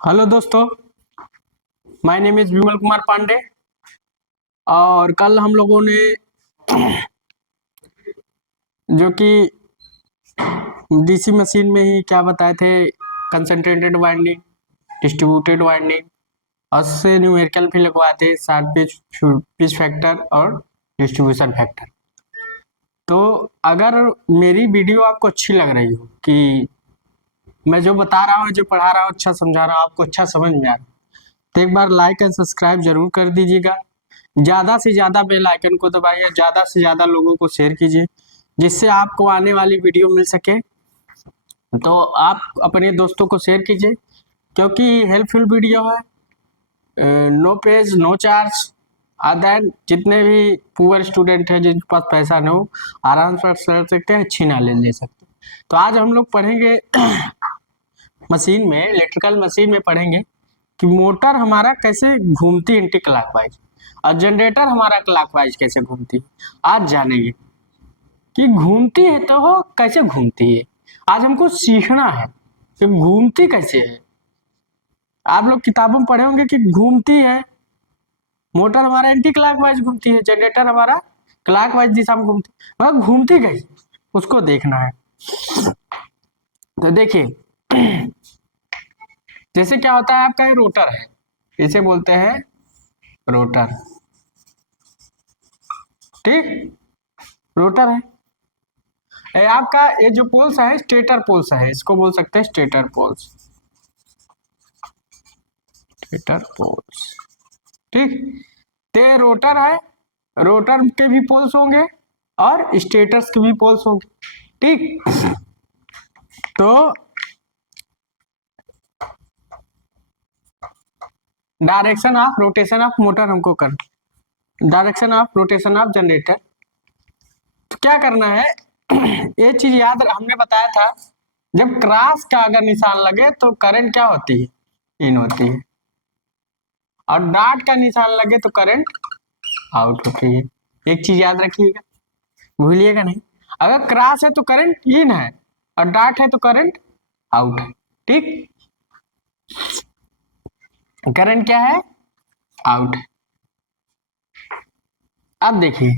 Hello दोस्तों, my name is Vimal Kumar Pandey. और कल हम लोगों ने जो कि डीसी मशीन में ही क्या बताए थे, कंसंट्रेटेड वाइंडिंग, डिस्ट्रीब्यूटेड वाइंडिंग और उससे न्यूमेरिकल भी लगवाए थे, शार्प पिच फैक्टर और डिस्ट्रीब्यूशन फैक्टर। तो अगर मेरी वीडियो आपको अच्छी लग रही हो कि मैं जो बता रहा हूँ, जो पढ़ा रहा हूँ, अच्छा समझा रहा हूँ, आपको अच्छा समझ में आ रहा है, तो एक बार लाइक एंड सब्सक्राइब जरूर कर दीजिएगा। ज़्यादा से ज़्यादा बेल आइकन को दबाइए, ज़्यादा से ज़्यादा लोगों को शेयर कीजिए, जिससे आपको आने वाली वीडियो मिल सके। तो आप अपने दोस्तों को शेयर कीजिए, क्योंकि हेल्पफुल वीडियो है। No page no charge. Then जितने भी पुअर स्टूडेंट हैं, जिनके पास पैसा न हो, आराम से कर सकते हैं, अच्छी नॉलेज ले सकते हैं। तो आज हम लोग पढ़ेंगे मशीन में, इलेक्ट्रिकल मशीन में पढ़ेंगे कि मोटर हमारा कैसे घूमती है एंटी क्लॉकवाइज, और जनरेटर हमारा क्लॉकवाइज कैसे घूमती है। आज जानेंगे कि घूमती है तो वो कैसे घूमती है। आज हमको सीखना है कि घूमती कैसे है। आप लोग किताबों में पढ़े होंगे कि घूमती है मोटर, हमारा एंटी क्लॉकवाइज घूमती है, जनरेटर हमारा क्लॉकवाइज दिशा में घूमती है। वह घूमती कैसे, उसको देखना है। तो देखिए, जैसे क्या होता है, आपका ये रोटर है, इसे बोलते हैं रोटर। ठीक, रोटर है। आपका ये जो पोल्स है, स्टेटर पोल्स है, इसको बोल सकते हैं स्टेटर पोल्स। स्टेटर पोल्स, ठीक। ते रोटर है, रोटर के भी पोल्स होंगे और स्टेटर्स के भी पोल्स होंगे, ठीक। तो direction of rotation of motor हमको कर, direction of rotation of generator. तो क्या करना है, ये चीज याद हमने बताया था, जब क्रॉस का अगर निशान लगे तो करंट क्या होती है, इन होती है, और डॉट का निशान लगे तो करंट आउट होती है। एक चीज याद रखिएगा, भूलिएगा नहीं। अगर क्रॉस है तो करंट इन है, और डॉट है तो करंट आउट है, ठीक। करंट क्या है, आउट है। अब देखिए,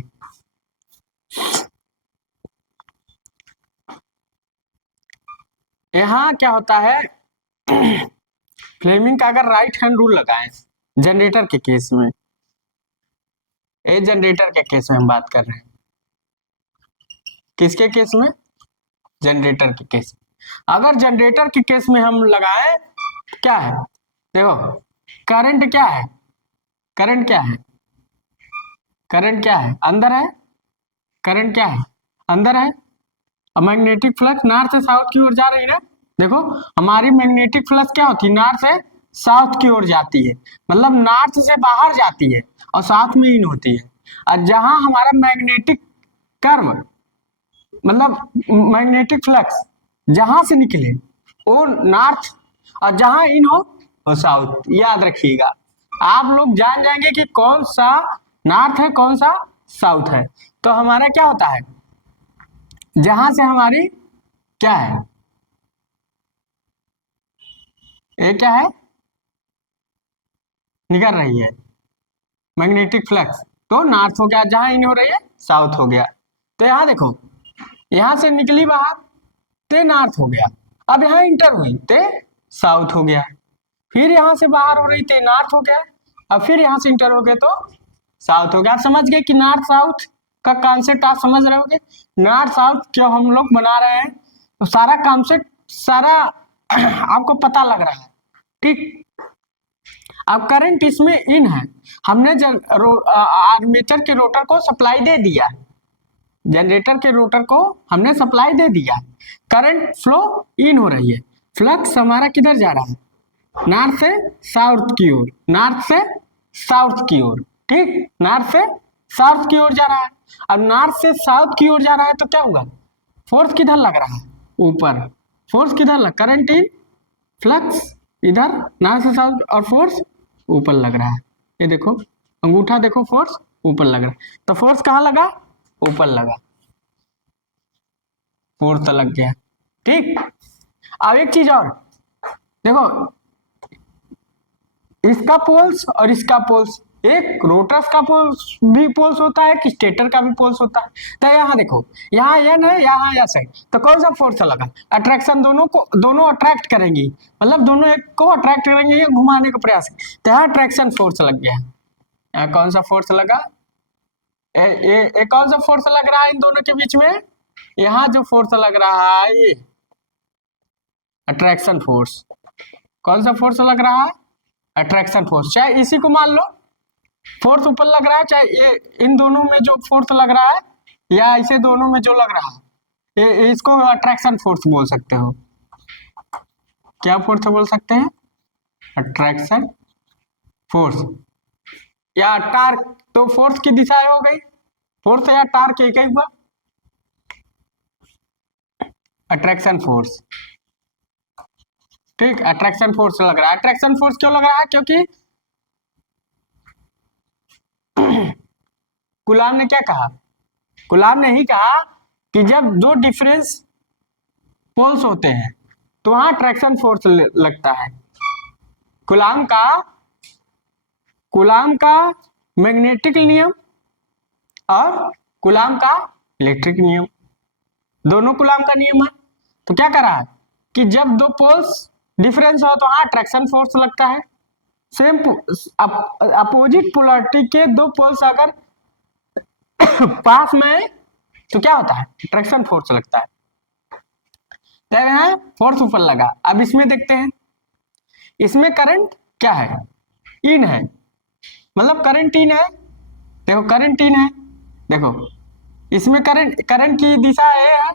यहां क्या होता है, फ्लेमिंग का अगर राइट हैंड रूल लगाए जनरेटर के केस में, ये जनरेटर के केस में हम बात कर रहे हैं, किसके केस में, जनरेटर के केस में। अगर जनरेटर के केस में हम लगाए, क्या है, देखो, करंट क्या है, करंट क्या है, करंट क्या है, अंदर है, करंट क्या है, अंदर है। और मैग्नेटिक फ्लक्स नॉर्थ से साउथ की ओर जा रही है। देखो, हमारी मैग्नेटिक फ्लक्स क्या होती है, नॉर्थ से साउथ की ओर जाती है, मतलब नॉर्थ से बाहर जाती है और साथ में इन होती है। और जहां हमारा मैग्नेटिक कर्व, मतलब मैग्नेटिक फ्लक्स जहां से निकले वो नॉर्थ, और जहां इन हो वो साउथ। याद रखिएगा, आप लोग जान जाएंगे कि कौन सा नॉर्थ है, कौन सा साउथ है। तो हमारा क्या होता है, जहां से हमारी क्या है, ये क्या है, निकल रही है मैग्नेटिक फ्लक्स, तो नॉर्थ हो गया, जहां इन हो रही है साउथ हो गया। तो यहां देखो, यहां से निकली बाहर, ते नॉर्थ हो गया। अब यहाँ इंटर हुई, ते साउथ हो गया। फिर यहाँ से बाहर हो रही, ते नॉर्थ हो गया। अब फिर यहाँ से इंटर हो गए तो साउथ हो गया। आप समझ गए कि नॉर्थ साउथ का कॉन्सेप्ट आप समझ रहे होगे। नॉर्थ साउथ क्यों हम लोग बना रहे हैं, तो सारा कॉन्सेप्ट, सारा आपको पता लग रहा है, ठीक। अब करंट इसमें इन है, हमने आर्मेचर के रोटर को सप्लाई दे दिया, जनरेटर के रोटर को हमने सप्लाई दे दिया, करंट फ्लो इन हो रही है। फ्लक्स हमारा किधर जा रहा है, नॉर्थ से साउथ की ओर, नॉर्थ से साउथ की ओर, ठीक, नॉर्थ से साउथ की ओर जा रहा है। अब नॉर्थ से साउथ की ओर जा रहा है तो क्या होगा, फोर्स किधर लग रहा है, ऊपर। फोर्स किधर लग, करंट इन, फ्लक्स इधर नॉर्थ से साउथ, और फोर्स ऊपर लग रहा है। ये देखो, अंगूठा देखो, फोर्स ऊपर लग रहा है। तो फोर्स कहाँ लगा, ऊपर लगा, फोर्स तो लग गया, ठीक। अब एक चीज और देखो, इसका पोल्स और इसका पोल्स, एक रोटर्स का पोल्स भी पोल्स होता है, एक स्टेटर का भी पोल्स होता है। तो यहाँ देखो, यहाँ एन है, यहाँ एस है, तो कौन सा फोर्स लगा? अट्रैक्शन, दोनों अट्रैक्ट करेंगी, मतलब दोनों एक को अट्रैक्ट करेंगे या घुमाने का प्रयास। तो यहाँ अट्रैक्शन फोर्स लग गया। यहाँ कौन सा फोर्स लगा? ये कौन सा फोर्स लग रहा है इन दोनों के बीच में? यहाँ जो फोर्स लग रहा है ये अट्रैक्शन फोर्स। कौन सा फोर्स लग रहा है? Attraction force. चाहे इसी को मान लो फोर्स ऊपर लग रहा है, चाहे ये इन दोनों में जो फोर्स लग रहा है या इसे दोनों में जो लग रहा है, इसको अट्रैक्शन फोर्स बोल सकते हो। क्या फोर्स बोल सकते हैं? अट्रैक्शन फोर्स या टार्क। तो फोर्स की दिशा हो गई, फोर्स या टार्क एक ही हुआ, अट्रैक्शन फोर्स। ठीक, अट्रैक्शन फोर्स लग रहा है। अट्रैक्शन फोर्स क्यों लग रहा है? क्योंकि कूलाम ने क्या कहा? कूलाम ने ही कहा कि जब दो डिफरेंस पोल्स होते हैं तो वहां अट्रैक्शन फोर्स लगता है। कूलाम का मैग्नेटिक नियम और कूलाम का इलेक्ट्रिक नियम, दोनों कूलाम का नियम है। तो क्या कर रहा है कि जब दो पोल्स डिफरेंस हो तो वहां अट्रैक्शन फोर्स लगता है। सेम अपोजिट पोलैरिटी के दो पोल्स अगर पास में तो क्या होता है? अट्रैक्शन फोर्स लगता है। तो यहाँ फोर्स ऊपर लगा। अब इसमें देखते हैं, इसमें करंट क्या है? इन है, मतलब करंट इन है। देखो करंट इन है, देखो इसमें करंट की दिशा है,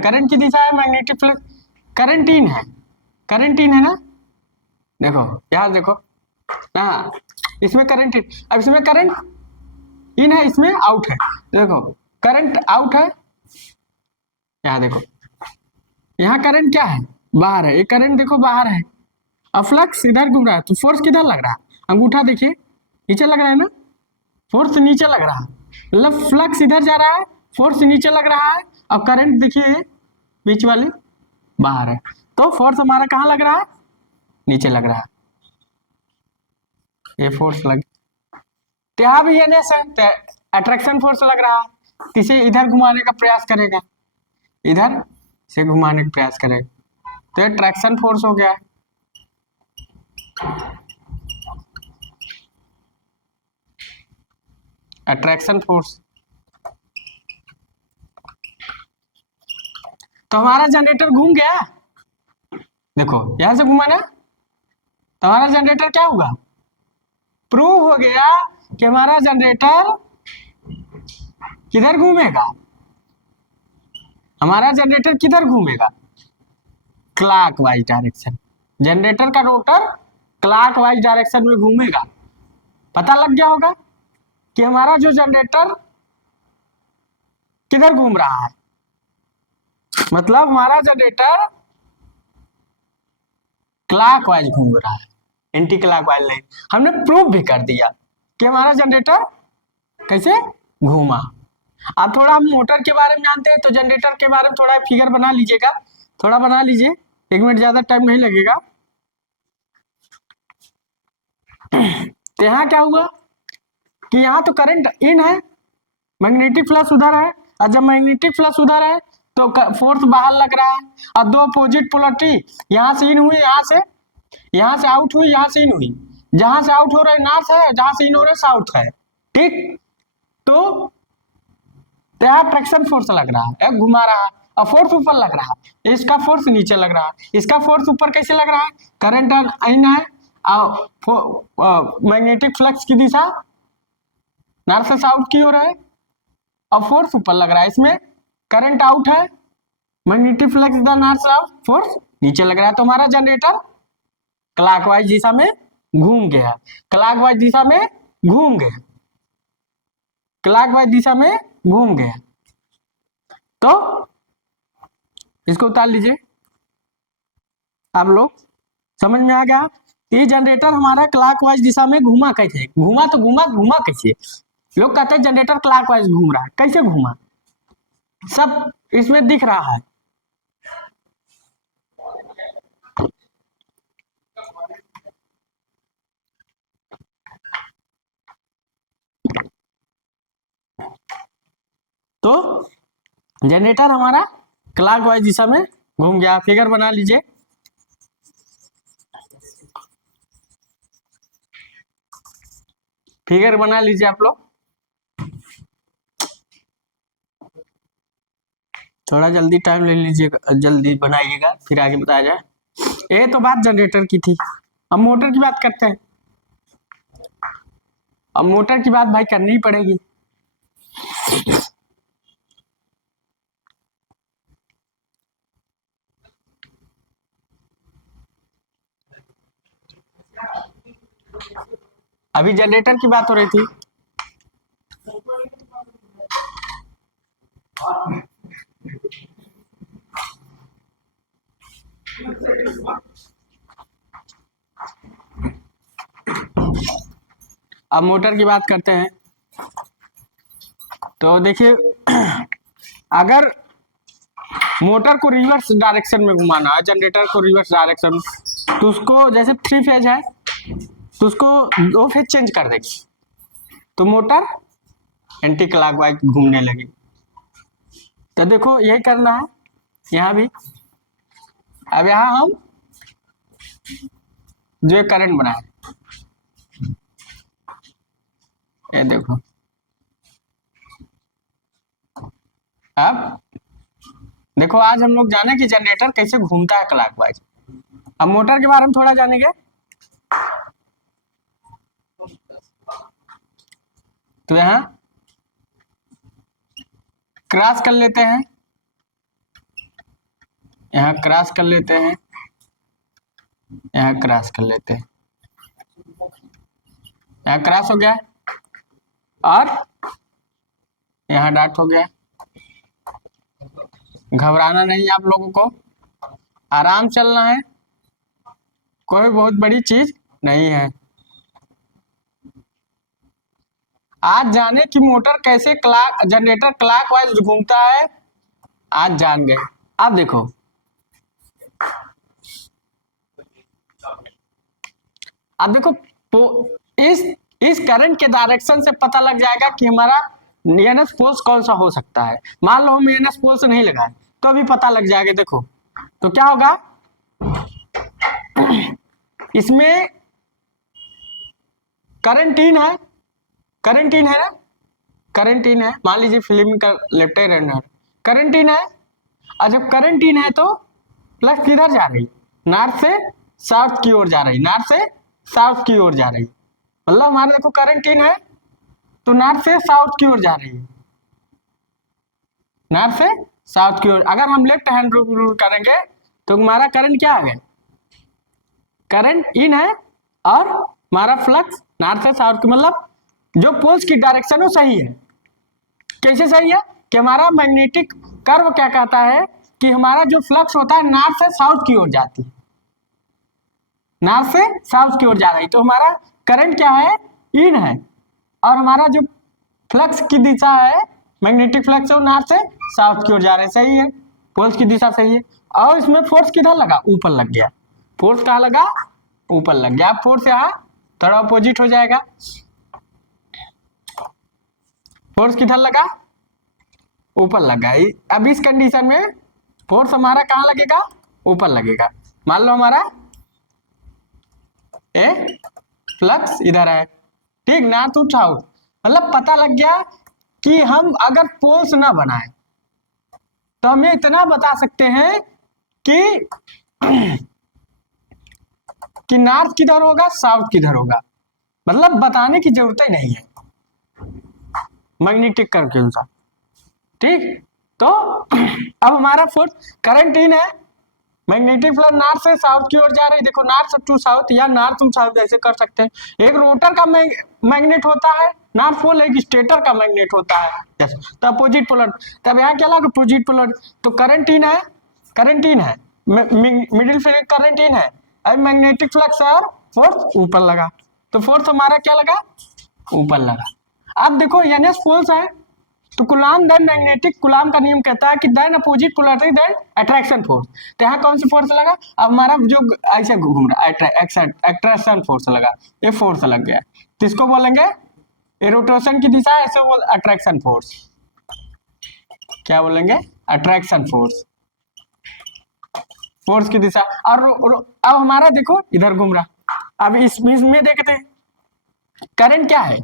करंट की दिशा है मैग्नेटिक फ्लक्स। करंट इन है, करंट इन है ना। देखो यहाँ देखो, हाँ इसमें करंट इन, अब इसमें करंट इन है, इसमें आउट है। देखो करंट आउट है, यहाँ देखो, यहाँ करंट क्या है? बाहर है। ये करंट देखो बाहर है, अब फ्लक्स इधर घूम रहा है, तो फोर्स किधर लग रहा है? अंगूठा देखिए, नीचे लग रहा है ना, फोर्स नीचे लग रहा है, मतलब फ्लक्स इधर जा रहा है, फोर्स नीचे लग रहा है। अब करंट देखिए बीच वाले बाहर है, तो फोर्स हमारा कहाँ लग रहा है? नीचे लग रहा है। ये फोर्स लग, तो यहाँ भी एन एस है, अट्रैक्शन फोर्स लग रहा है, इसे इधर घुमाने का प्रयास करेगा, इधर से घुमाने का प्रयास करेगा, तो ये ट्रैक्शन फोर्स हो गया। Attraction force. तो हमारा जनरेटर घूम गया, देखो यहां से घुमा ना, तो हमारा जनरेटर क्या होगा? प्रूव हो गया कि हमारा जनरेटर किधर घूमेगा? हमारा जनरेटर किधर घूमेगा? Clockwise direction. जनरेटर का रोटर क्लॉकवाइज डायरेक्शन में घूमेगा। पता लग गया होगा कि हमारा जो जनरेटर किधर घूम रहा है, मतलब हमारा जनरेटर क्लॉकवाइज घूम रहा है, एंटी क्लॉकवाइज नहीं। हमने प्रूव भी कर दिया कि हमारा जनरेटर कैसे घूमा। अब थोड़ा हम मोटर के बारे में जानते हैं, तो जनरेटर के बारे में थोड़ा फिगर बना लीजिएगा, थोड़ा बना लीजिए, 1 मिनट ज्यादा टाइम नहीं लगेगा। तो यहाँ क्या हुआ कि यहाँ तो करंट इन है, मैग्नेटिक फ्लक्स उधर है, और जब मैग्नेटिक फ्लक्स उधर है तो फोर्स बाहर लग रहा है, और दो अपोजिट पोलैरिटी, यहाँ से इन हुई, यहाँ से आउट हुई, यहाँ से इन हुई। जहां से आउट हो रहा है नॉर्थ है, जहां से इन हो रहा है साउथ है। ठीक, तो यहाँ ट्रैक्शन फोर्स लग रहा है, घुमा रहा है, और फोर्स ऊपर लग रहा है, इसका फोर्स नीचे लग रहा है, इसका फोर्स ऊपर कैसे लग रहा है? करंट इन है, मैग्नेटिक फ्लक्स की दिशा नॉर्थ से साउथ की हो रहा है, और फोर्स ऊपर लग रहा है, इसमें करंट आउट है, magnetic flux north south, force नीचे लग रहा है। तो हमारा जनरेटर क्लॉकवाइज दिशा में घूम गया, क्लॉकवाइज दिशा में घूम गया, क्लॉकवाइज दिशा में घूम गया। तो इसको उतार लीजिए, आप लोग समझ में आ गया? ये जनरेटर हमारा क्लॉकवाइज दिशा में घूमा कैसे? घूमा तो घूमा कैसे? लोग कहते हैं जनरेटर क्लॉकवाइज घूम रहा है, कैसे घूमा? सब इसमें दिख रहा है। तो जनरेटर हमारा क्लॉकवाइज दिशा में घूम गया। फिगर बना लीजिए। फिगर बना लीजिए आप लोग। थोड़ा जल्दी टाइम ले लीजिएगा, जल्दी बनाइएगा, फिर आगे बताया जाए। ये तो बात जनरेटर की थी। अब मोटर की बात करते हैं। अब मोटर की बात भाई करनी ही पड़ेगी। अभी जनरेटर की बात हो रही थी। अब मोटर की बात करते हैं। तो देखिए, अगर मोटर को रिवर्स डायरेक्शन में घुमाना है, जनरेटर को रिवर्स डायरेक्शन में, तो उसको जैसे 3 फेज है तो उसको 2 फेज चेंज कर देगी तो मोटर एंटी क्लॉकवाइज घूमने लगी। तो देखो यही करना है यहाँ भी। अब यहाँ हम जो करंट बनाए, ये देखो। अब देखो, आज हम लोग जाने कि जनरेटर कैसे घूमता है क्लॉकवाइज। अब मोटर के बारे में थोड़ा जानेंगे। तो यहाँ क्रॉस कर लेते हैं, यहाँ क्रॉस कर लेते हैं, यहाँ क्रॉस कर लेते हैं, यहाँ क्रॉस हो गया और यहाँ डॉट हो गया। घबराना नहीं आप लोगों को, आराम चलना है, कोई बहुत बड़ी चीज नहीं है। आज जाने कि मोटर कैसे जनरेटर क्लॉकवाइज घूमता है, आज जान गए। अब देखो, अब देखो इस करंट के डायरेक्शन से पता लग जाएगा कि हमारा एनएस पोल्स कौन सा हो सकता है। मान लो हम एनएस पोल्स नहीं लगाए तो अभी पता लग जाएगा। देखो तो क्या होगा, इसमें करंट इन है, करंट इन है ना, करंट इन है। मान लीजिए फिल्म का लेफ्ट हैंड है, करंट इन है। और जब करंट इन है तो फ्लक्स किधर जा रही, नॉर्थ से साउथ की ओर जा रही, नॉर्थ से साउथ की ओर जा रही। मतलब हमारे देखो करंट इन है तो नॉर्थ से साउथ की ओर जा रही है, नॉर्थ से साउथ की ओर। अगर हम लेफ्ट हैंड रूल करेंगे तो हमारा करंट क्या आ गया, करंट इन है और हमारा फ्लक्स नॉर्थ से साउथ की, मतलब जो पोल्स की डायरेक्शन है सही है। कैसे सही है कि हमारा मैग्नेटिक कर्व क्या कहता है कि हमारा जो फ्लक्स होता है नॉर्थ से साउथ की ओर जाती है, नॉर्थ से साउथ की ओर जा रही, तो हमारा करंट क्या है, इन है। और हमारा जो फ्लक्स की दिशा है, मैग्नेटिक फ्लक्स है, वो नॉर्थ से साउथ की ओर जा रहे हैं, सही है, पोल्स की दिशा सही है। और इसमें फोर्स किधर लगा, ऊपर लग गया। फोर्स कहाँ लगा, ऊपर लग गया। फोर्स यहाँ थोड़ा अपोजिट हो जाएगा, फोर्स किधर लगा, ऊपर लगा। अब इस कंडीशन में फोर्स हमारा कहाँ लगेगा, ऊपर लगेगा। मान लो हमारा ए फ्लक्स इधर है, ठीक, नॉर्थ टू साउथ। मतलब पता लग गया कि हम अगर पोल्स ना बनाए तो हमें इतना बता सकते हैं कि नॉर्थ किधर होगा, साउथ किधर होगा। मतलब बताने की जरूरत ही नहीं है मैग्नेटिक कर्व के अनुसार, ठीक। तो अब हमारा फोर्स करंट इन है, मैग्नेटिक फ्लक्स नॉर्थ से साउथ की ओर जा रही। देखो नॉर्थ टू साउथ या नॉर्थ टू साउथ ऐसे कर सकते हैं। एक रोटर का मैग्नेट होता है नॉर्थ पोल, एक स्टेटर का मैग्नेट होता है तो अपोजिट पोलर। तब यहाँ क्या लगा, अपोजिट पोलर। तो करंट इन है, करंट इन है, मिडिल फील्ड करंट इन है, अब मैग्नेटिक फ्लक्स और फोर्स ऊपर लगा, तो फोर्स हमारा क्या लगा, ऊपर लगा। अब देखो एनएस पोल्स है तो कुलाम देन मैग्नेटिक, कुलाम का नियम कहता है कि then opposite polarity then attraction force. तो यहाँ कौन सी फोर्स लगा, अब हमारा जो ऐसे घूम रहा है अट्रैक्शन फोर्स लगा, ये फोर्स लग गया। किसको बोलेंगे, रोटेशन की दिशा, ऐसे बोल अट्रैक्शन फोर्स। क्या बोलेंगे, अट्रैक्शन फोर्स, फोर्स की दिशा। और अब हमारा देखो इधर घूम रहा। अब इसमें देखते हैं करंट क्या है,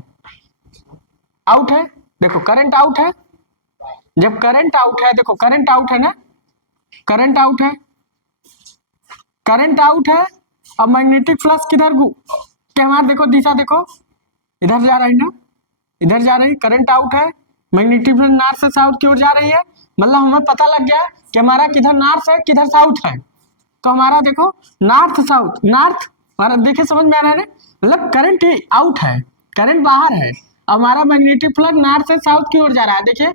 आउट है। देखो करंट आउट है, जब करंट आउट है, देखो करंट आउट है ना, करंट आउट है, करंट आउट है। अब मैग्नेटिक फ्लक्स किधर क्या हमारा देखो दिशा देखो, इधर जा रही ना, इधर जा रही, करंट आउट है, मैग्नेटिक फ्लक्स नॉर्थ से साउथ की ओर जा रही है। मतलब हमें पता लग गया कि हमारा किधर नॉर्थ है किधर साउथ है। तो हमारा देखो नॉर्थ साउथ, नॉर्थ हमारा देखे समझ में आ रहा है ना, मतलब करंट आउट है, करंट बाहर है, हमारा मैग्नेटिक फ्लक्स नॉर्थ से साउथ की ओर जा रहा है। देखिए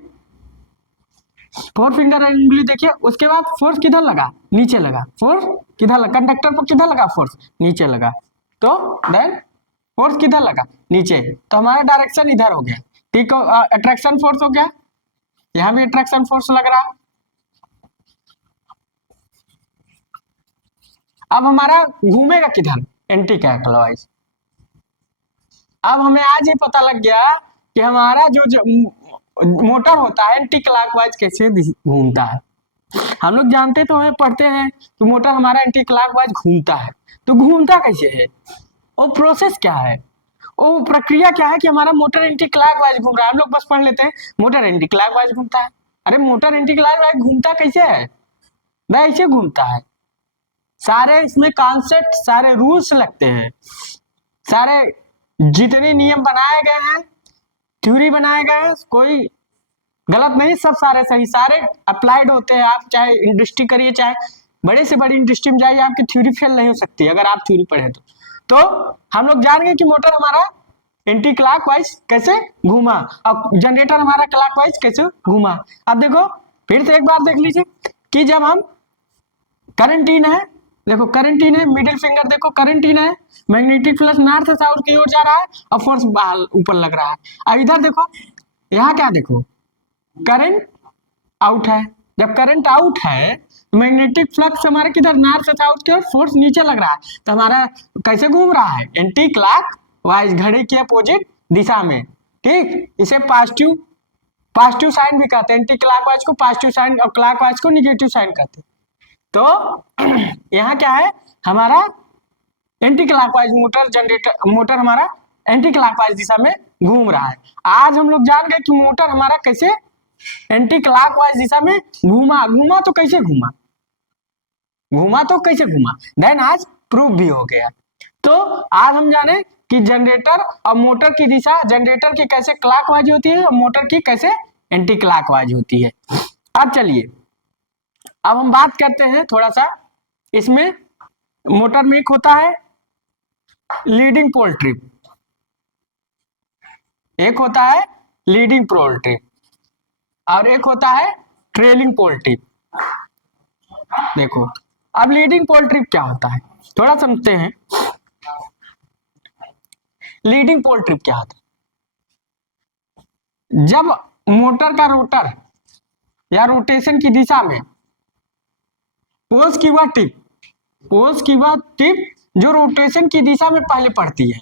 फोर फिंगर उंगली देखिए, उसके बाद फोर्स किधर लगा, नीचे लगा, फोर्स किधर लगा, कंडक्टर पर किधर लगा, फोर्स नीचे लगा। तो देन फोर्स किधर लगा, नीचे, तो हमारा डायरेक्शन इधर हो गया। ठीक है, अट्रैक्शन फोर्स हो गया, यहाँ भी अट्रैक्शन फोर्स लग रहा है। अब हमारा घूमेगा किधर, एंटी क्लॉकवाइज। अब हमें आज ये पता लग गया कि हमारा जो मोटर होता है एंटी क्लॉकवाइज कैसे घूमता है। हम लोग जानते तो है, पढ़ते हैं कि मोटर हमारा एंटी क्लॉकवाइज घूमता है। तो घूमता कैसे है, वो प्रोसेस क्या है, वो प्रक्रिया क्या है कि हमारा मोटर एंटी क्लॉकवाइज घूम रहा है। हम लोग बस पढ़ लेते हैं मोटर एंटी क्लॉकवाइज घूमता है। अरे मोटर एंटी क्लॉकवाइज घूमता कैसे है, वह ऐसे घूमता है। सारे इसमें कॉन्सेप्ट, सारे रूल्स लगते हैं, सारे जितने नियम बनाए गए हैं, थ्योरी बनाए गए हैं, कोई गलत नहीं, सब सारे सही, सारे अप्लाइड होते हैं। आप चाहे इंडस्ट्री करिए, चाहे बड़े से बड़ी इंडस्ट्री में जाइए, आपकी थ्योरी फेल नहीं हो सकती अगर आप थ्योरी पढ़े तो हम लोग जान गए कि मोटर हमारा एंटी क्लॉकवाइज कैसे घूमा, और जनरेटर हमारा क्लॉकवाइज कैसे घूमा। अब देखो फिर से एक बार देख लीजिए कि जब हम करंट इन है, देखो करंट इन है, मिडिल फिंगर देखो करंट इन है, मैग्नेटिक फ्लक्स नॉर्थ से साउथ की ओर जा रहा है और फोर्स ऊपर लग रहा है। अब इधर देखो, यहाँ क्या देखो, करंट आउट है, जब करंट आउट है मैग्नेटिक फ्लक्स हमारे किधर नॉर्थ से साउथ की ओर, फोर्स नीचे लग रहा है, तो हमारा कैसे घूम रहा है, एंटी क्लॉक वाइज, घड़ी के अपोजिट दिशा में। ठीक, इसे पॉजिटिव, पॉजिटिव साइन भी कहते हैं, एंटी क्लॉकवाइज को पॉजिटिव साइन और क्लॉकवाइज को निगेटिव साइन कहते हैं। तो यहाँ क्या है, हमारा anti clockwise motor, generator motor हमारा एंटी क्लॉकवाइज दिशा में घूम रहा है। आज हम लोग जान गए कि मोटर हमारा कैसे एंटी क्लॉकवाइज दिशा में घूमा, घूमा तो कैसे घूमा, घूमा तो कैसे घूमा, देन आज प्रूफ भी हो गया। तो आज हम जाने कि जनरेटर और मोटर की दिशा, जनरेटर की कैसे क्लॉकवाइज होती है और मोटर की कैसे एंटी क्लॉकवाइज होती है। अब चलिए, अब हम बात करते हैं थोड़ा सा, इसमें मोटर में एक होता है लीडिंग पोल ट्रिप, एक होता है लीडिंग पोल ट्रिप और एक होता है ट्रेलिंग पोल ट्रिप। देखो अब लीडिंग पोल ट्रिप क्या होता है, थोड़ा समझते हैं। लीडिंग पोल ट्रिप क्या होता है, जब मोटर का रोटर या रोटेशन की दिशा में पोल्स की वह टिप, पोल्स की वह टिप जो रोटेशन की दिशा में पहले पड़ती है,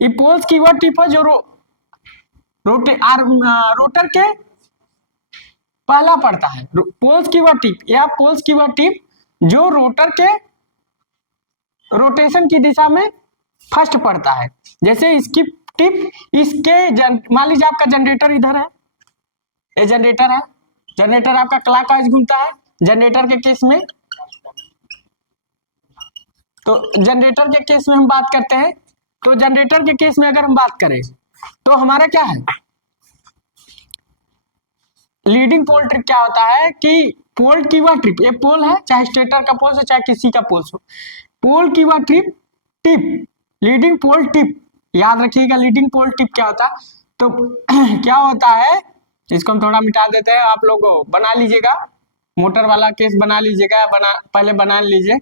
ये पोल्स की वह टिप है जो रोटर के पहला पड़ता है। पोल्स की वह टिप या पोल्स की वह टिप जो रोटर के रोटेशन की दिशा में फर्स्ट पड़ता है। जैसे इसकी टिप, इसके मान लीजिए आपका जनरेटर इधर है, ये जनरेटर है, जनरेटर आपका क्लॉकवाइज घूमता है। जनरेटर के केस में, तो जनरेटर के केस में हम बात करते हैं, तो जनरेटर के केस में अगर हम बात करें तो हमारा क्या है, लीडिंग पोल ट्रिप क्या होता है कि पोल की वह ट्रिप, ये पोल है, चाहे स्टेटर का पोल हो चाहे किसी का पोल हो, पोल की वह ट्रिप, टिप, लीडिंग पोल टिप, याद रखिएगा लीडिंग पोल टिप क्या होता है। तो क्या होता है, इसको हम थोड़ा मिटा देते हैं, आप लोग बना लीजिएगा, मोटर वाला केस बना लीजिएगा, पहले बना लीजिए,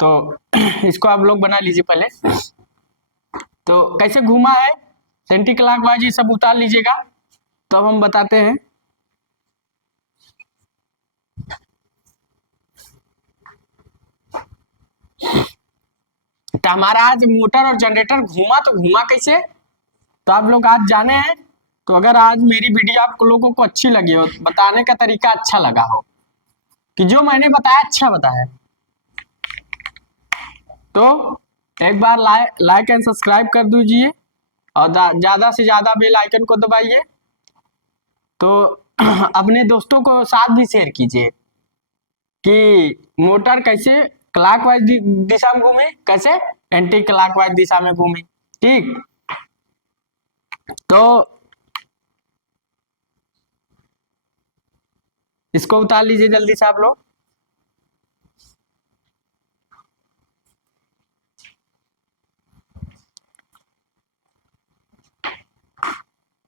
तो इसको आप लोग बना लीजिए पहले। तो कैसे घूमा है, एंटी क्लॉकवाइज, ये सब उतार लीजिएगा, तो अब हम बताते हैं। तो हमारा आज मोटर और जनरेटर घूमा, तो घूमा कैसे, तो आप लोग आज जाने हैं तो अगर आज मेरी वीडियो आप लोगों को अच्छी लगी हो, बताने का तरीका अच्छा लगा हो, कि जो मैंने बताया अच्छा बताया, तो एक बार लाइक एंड सब्सक्राइब कर दीजिए और ज़्यादा से ज़्यादा बेल आइकन को दबाइए। तो अपने दोस्तों को साथ भी शेयर कीजिए कि मोटर कैसे क्लॉकवाइज दिशा में घूमे, कैसे एंटी क्लॉकवाइज दिशा में घूमे। ठीक, तो इसको उतार लीजिए जल्दी से आप लोग।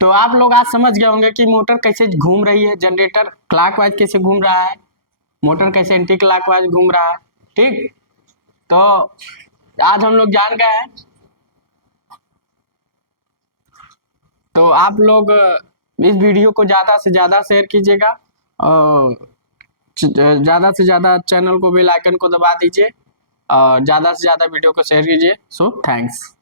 तो आप लोग आज समझ गए होंगे कि मोटर कैसे घूम रही है, जनरेटर क्लॉकवाइज कैसे घूम रहा है, मोटर कैसे एंटी क्लॉकवाइज घूम रहा है। ठीक, तो आज हम लोग जान गए हैं। तो आप लोग इस वीडियो को ज़्यादा से ज़्यादा शेयर कीजिएगा और ज़्यादा से ज़्यादा चैनल को बेल आइकन को दबा दीजिए और ज़्यादा से ज़्यादा वीडियो को शेयर कीजिए। So thanks.